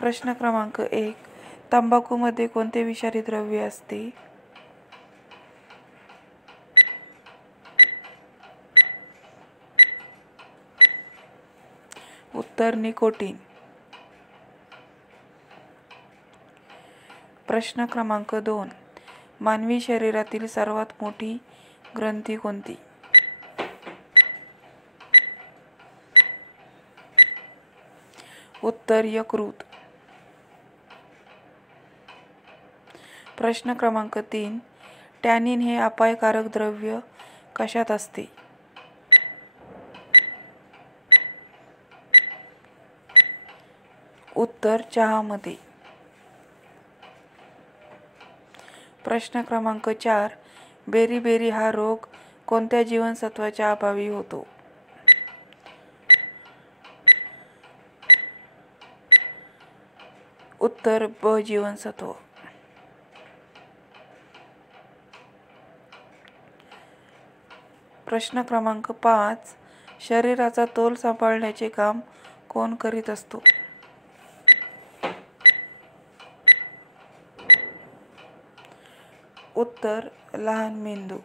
प्रश्न क्रमांक 1. तंबाखूमध्ये कोणते विषारी द्रव्य असते? उत्तर निकोटीन. प्रश्न क्रमांक 2. मानवी शरीरातील सर्वात मोठी ग्रंथी कोणती? उत्तर यकृत. प्रश्न क्रमांक 3. टॅनिन हे अपायकारक द्रव्य कशात असते? उत्तर चहामध्ये. प्रश्न क्रमांक 4. बेरी हा रोग कोणत्या जीवनसत्वाच्या अभावी होतो? उत्तर ब जीवनसत्व. प्रश्न क्रमांक 5. शरीराचा तोल सांभाळण्याचे काम कोण करीत असतो? उत्तर लहान मेंदू.